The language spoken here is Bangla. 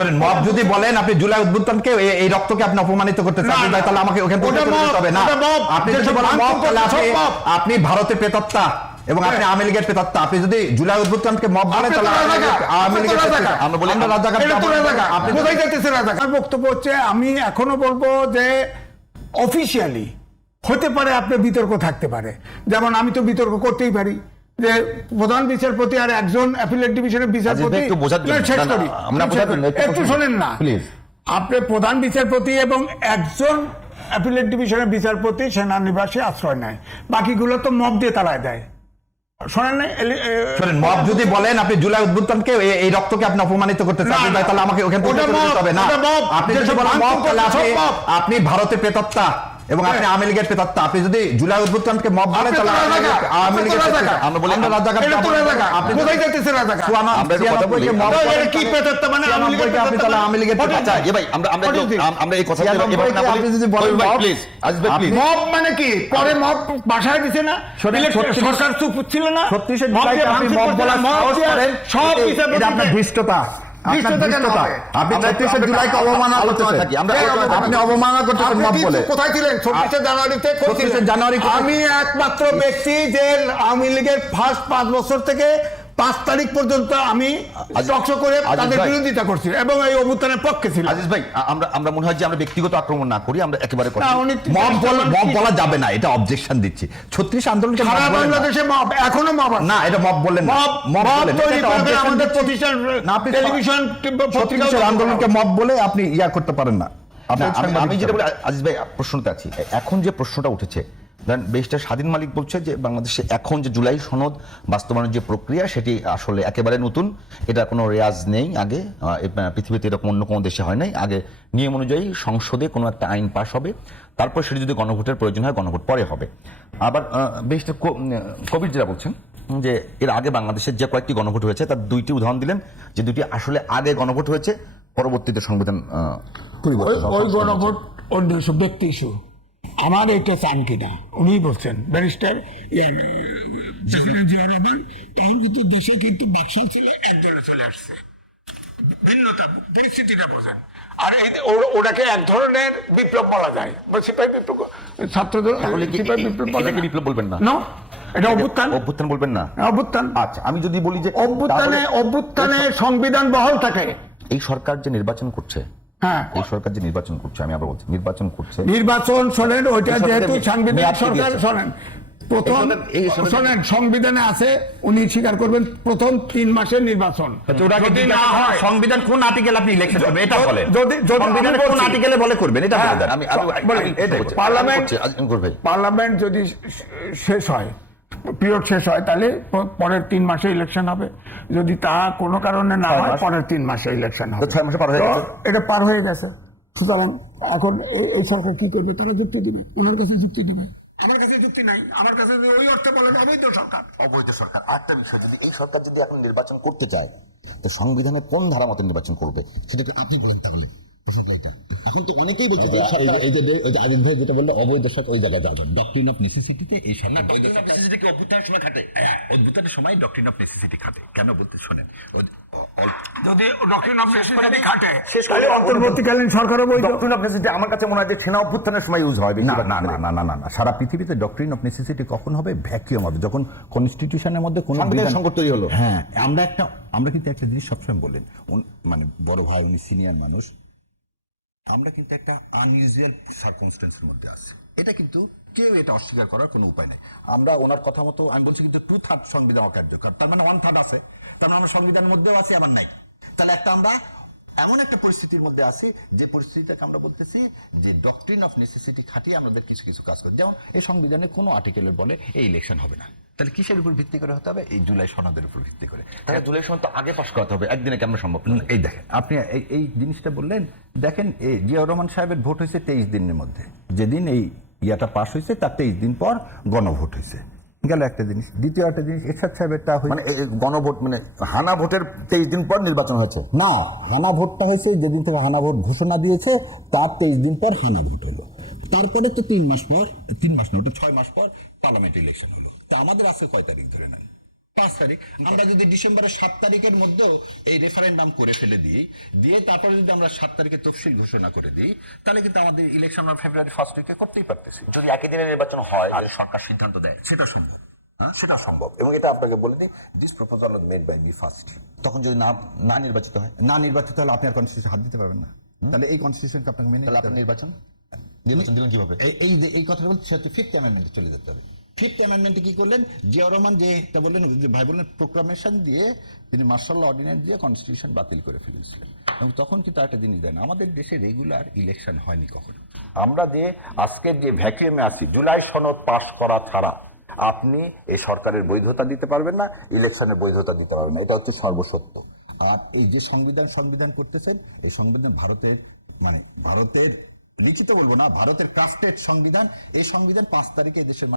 শোনেন, মব যদি বলেন আপনি জুলাই উদ্বুত্তনকে এই- এই রক্তকে আপনি অপমানিত করতে চান না, না। তাহলে আমাকে ওখান থেকে ওটা চলে যেতে মব, হবে। না আপনি যদি বলেন মব তাহলে আপনি আপনি ভারতের প্রেতাত্মা এবং আপনি আওয়ামী লীগের প্রেতাত্মা আপনি যদি জুলাই উদ্বুত্তনকে মব বলেন তাহলে আওয়ামী লীগের-। আমরা বলি- আমরা রাজাকার। আপনি- রাজাকার। বক্তব্য হচ্ছে আমি এখনও বলব যে অফিসিয়ালি হতে পারে আপনার বিতর্ক থাকতে পারে। যেমন আমি তো বিতর্ক করতেই পারি। যে প্রধান বিচারপতি আর একজন অ্যাপিলেট ডিভিশনের বিচারপতি একটু শোনেন না. আপনি প্রধান বিচারপতি এবং একজন অ্যাপিলেট ডিভিশনের বিচারপতি সেনানিবাসে আশ্রয় নেয়। বাকিগুলো তো মব দিয়ে তালায় দেয়। শোনেন না এলি- শোনেন মব যদি বলেন আপনি জুলাই উদ্বুত্তনকে এই- এই রক্তকে আপনি অপমানিত করতে চান না, না। তাহলে আমাকে ওখান থেকে ওটা চলে যেতে মব, হবে। না আপনি যদি বলেন মব তাহলে করছে, আপনি সব মব। আপনি ভারতের প্রেতাত্মা এবং আপনি। আওয়ামী লীগের প্রেতাত্মা আপনি যদি জুলাই উদ্বুত্তনকে মব আপনি তাহলে আওয়ামী লীগের আমরা বলি- আমরা রাজাকার। আপনি-। আপনি রাজাকার। বলি। কি মানে আওয়ামী লীগের আপনি তাহলে আওয়ামী লীগের আচ্ছা এ ভাই আমরা আমরা একটু- আমরা এই কথা বলি আপনি যদি বলেন ভাই প্লিজ আসবে প্লিজ মব মানে কি? পরে মব বাসায় দিছে না? সরকার চুপ ছিল না? আপনি ভাঙচুর মব করেন, সব এটা- এটা আপনার ধৃষ্টতা। আপনার ধৃষ্টতা কেন ধৃষ্টতা হবে? আপনি আমরা- ছত্রিশে আমরা- জুলাইকে অবমাননা আলোচনা করতেছেন থাকি, আমরা কেন আলোচনা হবে? থাকি। আপনি অবমাননা করতেছেন আপনি মব কি- বলে কোথায় ছিলেন চব্বিশে জানুয়ারিতে কোথায় 26শে ছিলেন? জানুয়ারি কোথায়- আমি একমাত্র ব্যক্তি যে আওয়ামী লীগের ফার্স্ট পাঁচ বছর থেকে পাঁচ তারিখ পর্যন্ত আমি টকশো করে তাদের বিরোধিতা করছি এবং এই অভ্যুত্থানের পক্ষে ছিলাম। আজিজ ভাই আমরা আমরা মনে হয় যে আমরা ব্যক্তিগত আক্রমণ না করি আমরা একেবারে মব বলা মব বলা যাবে না এটা অবজেকশন দিচ্ছি। ছত্রিশ আন্দোলনকে সারা বাংলাদেশে মব এখনও মব না এটা মব বললেন মব মব তৈরি করে আমাদের প্রতিষ্ঠান না, আপনি টেলিভিশন পত্রিকা আন্দোলনকে মব বলে আপনি ইয়া করতে পারেন না। আমি- যেটা বলি আজিজ ভাই প্রশ্নতে আছি। এখন যে প্রশ্নটা উঠেছে ধরেন বেশটা স্বাধীন মালিক বলছে যে বাংলাদেশে এখন যে জুলাই সনদ বাস্তবায়নের যে প্রক্রিয়া সেটি আসলে একেবারে নতুন। এটা কোনো রেয়াজ নেই আগে। পৃথিবীতে এরকম অন্য কোনো দেশে হয় নাই। আগে নিয়ম অনুযায়ী সংসদে কোনো একটা আইন পাশ হবে। তারপর সেটি যদি গণভোটের প্রয়োজন হয় গণভোট পরে হবে। আবার বেশটা কবির যেটা বলছেন যে এর আগে বাংলাদেশের যে কয়েকটি গণভোট হয়েছে তার দুইটি উদাহরণ দিলেন যে দুটি আসলে আগে গণভোট হয়েছে পরবর্তীতে সংবিধান ওই ওই গণভোট অন্য ইস্যু ব্যক্তি ইস্যু আমার এটা চান কিনা? উনি বলছেন। ব্যারিস্টার ইয়ার প্রেসিডেন্ট জিয়াউর রহমান তখন কিন্তু দেশে কিন্তু বাকশাল ছিল এক দলে চলে আসছে। ভিন্নতা পরিস্থিতিটা বোঝেন। আর এই ওটাকে এক ধরনের বিপ্লব বলা যায়। বা সিপাহী বিপ্লব ছাত্রদের সিপাহী বিপ্লব না। বিপ্লব বলবেন না? No, এটা অভ্যুত্থান। অভ্যুত্থান বলবেন না? অভ্যুত্থান। আচ্ছা আমি যদি বলি যে অভ্যুত্থানে অভ্যুত্থানে সংবিধান বহাল থাকে। এই সরকার যে নির্বাচন করছে হ্যাঁ এই সরকার যে নির্বাচন করছে আমি আবার বলছি নির্বাচন করছে নির্বাচন শোনেন ওইটা যেহেতু সাংবিধানিক সরকার শোনেন। প্রথম শোনেন সংবিধানে আছে উনি স্বীকার করবেন প্রথম তিন মাসের নির্বাচন। আচ্ছা, যদি না হয় সংবিধান কোন আর্টিকেল আপনি ইলেকশন করবেন? এটা বলেন। যদি- যদি কোন আর্টিকেলে বলে করবেন? এটা হ্যাঁ, আমি পার্লামেন্ট- পার্লামেন্ট যদি শেষ হয় পিরিয়ড শেষ হয় তাহলে পরের তিন মাসে ইলেকশন হবে। যদি তা কোনো কারণে না হয় পরের তিন মাসে ইলেকশন হবে। ছয় মাসে পার হয়ে গেছে। এটা পার হয়ে গেছে। সুতরাং এখন এই- সরকার কি করবে? তারা যুক্তি দিবে। ওনার কাছে যুক্তি দিবে। আমার কাছে যুক্তি নাই। আমার কাছে যদি ওই অর্থে বলেন অবৈধ সরকার। অবৈধ সরকার। আরেকটা বিষয় যদি এই সরকার যদি এখন নির্বাচন করতে চায় তো সংবিধানে কোন ধারা মতে নির্বাচন করবে? সেটা আপনি বলেন তাহলে। প্রশ্নটা এটা এখন তো অনেকেই বলছে যে এই যে- ওই যে আদিল ভাই যেটা বলল অবৈধ সরকার ওই জায়গায় যাবেন ডক্টরিন অফ নেসেসিটিতে এই সরকার বৈধ doctrine of সরকার necessity কি অভ্যুত্থানের সময় খাটে। হ্যাঁ অদ্ভুতের সময় ডক্টরিন অফ নেসেসিটি খাটে। কেন বলতে শোনেন? যদি ডক্টরিন অফ নেসেসিটি। খাটে তাহলে অন্তর্বর্তীকালীন সরকারও বৈধ। ডক্টরিন অফ নেসেসিটি আমার কাছে মনে হয় যে সেনা অভ্যুত্থানের সময় ইউজ হয় না না না না না না না। সারা পৃথিবীতে ডক্টরিন অফ নেসেসিটি কখন হবে? ভ্যাকিউম হবে। যখন কনস্টিটিউশনের মধ্যে কোনো সংকট তৈরি হলো। হ্যাঁ আমরা একটা আমরা কিন্তু একটা জিনিস সবসময় বললেন উন- মানে বড় ভাই উনি সিনিয়র মানুষ। আমরা কিন্তু একটা আনইউজুয়াল সার্কমস্টেন্সের মধ্যে আছি। এটা কিন্তু কেউ এটা অস্বীকার করার কোনো উপায় নাই। আমরা ওনার কথা মতো, আমি বলছি কিন্তু টু থার্ড সংবিধান অকার্যকর। তার মানে ওয়ান থার্ড আছে। তার মানে আমরা সংবিধানের মধ্যেও আছি, আবার নাই। তাহলে একটা আমরা এমন একটা পরিস্থিতির মধ্যে আছি যে পরিস্থিতিটাকে আমরা বলতেছি যে ডক্টরিন অফ নেসেসিটি খাটিয়ে আমাদের কিছু কিছু কাজ করি। যেমন এই সংবিধানে কোনো আর্টিকেলের বলে এই ইলেকশন হবে না। তাহলে কিসের উপর ভিত্তি করে হতে হবে? এই জুলাই সনদের উপর ভিত্তি করে। তাহলে জুলাই সময় তো আগে পাশ করাতে হবে একদিনে কেমন সম্ভব? হুম, এই দেখেন আপনি এই এই জিনিসটা বললেন দেখেন এই জিয়াউর রহমান সাহেবের ভোট হয়েছে তেইশ দিনের মধ্যে। যেদিন এই ইয়াটা পাশ হয়েছে তার তেইশ দিন পর গণভোট হয়েছে। গেল একটা জিনিস। দ্বিতীয় একটা জিনিস এরশাদ সাহেবেরটা হয়েছে মানে গণভোট মানে হানা ভোটের তেইশ দিন পর নির্বাচন হয়েছে। না হানা ভোটটা হয়েছে যেদিন থেকে হানা ভোট ঘোষণা দিয়েছে তার তেইশ দিন পর হানা ভোট হলো তারপরে তো তিন মাস পর তিন মাস না ওটা ছয় মাস পর পার্লামেন্ট ইলেকশন হলো। তা আমাদের আজকে কয় তারিখ ধরে নেন? পাঁচ তারিখ। আমরা যদি ডিসেম্বরের সাত তারিখের মধ্যেও এই রেফারেন্ডাম করে ফেলে দিই দিয়ে তারপরে যদি আমরা সাত তারিখে তফসিল ঘোষণা করে দিই তাহলে কিন্তু আমাদের ইলেকশন আমরা ফেব্রুয়ারি ফার্স্ট উইকে করতেই পারতেছি। যদি একই দিনে নির্বাচন হয় যদি সরকার সিদ্ধান্ত দেয়? সেটা সম্ভব। হ্যাঁ? সেটা সম্ভব। এবং এটা আপনাকে বলে দিই this proposal made by me first তখন যদি না না নির্বাচিত হয়? না নির্বাচিত হলে আপনি আর কনস্টিটিউশন হাত দিতে পারবেন না। তাহলে এই কনস্টিটিউশনকে আপনাকে মেনে আপনার নির্বাচন? নির্বাচন দিলেন কীভাবে? এই- এই কথাটা বলতে সে হচ্ছে ফিফথ অ্যামেন্ডমেন্টে চলে যেতে হবে। ফিফথ অ্যামেন্ডমেন্টে কি করলেন? জিয়াউর রহমান যে এটা বললেন ভাই বললেন প্রোক্লামেশন দিয়ে তিনি মার্শাল অর্ডিন্যান্স দিয়ে কনস্টিটিউশন বাতিল করে ফেলেছিলেন। এবং তখন কিন্তু একটা জিনিস দেন আমাদের দেশে রেগুলার ইলেকশন হয়নি কখনো। আমরা যে আজকের যে ভ্যাকুয়ামে আছি, জুলাই সনদ পাশ করা ছাড়া, আপনি এই সরকারের বৈধতা দিতে পারবেন না ইলেকশনের বৈধতা দিতে পারবেন না, এটা হচ্ছে সর্বসত্য। আর এই যে সংবিধান সংবিধান করতেছেন, এই সংবিধান ভারতের মানে ভারতের, লিখিত বলব না, ভারতের ক্রাফটেড সংবিধান, এই সংবিধান পাঁচ তারিখে দেশের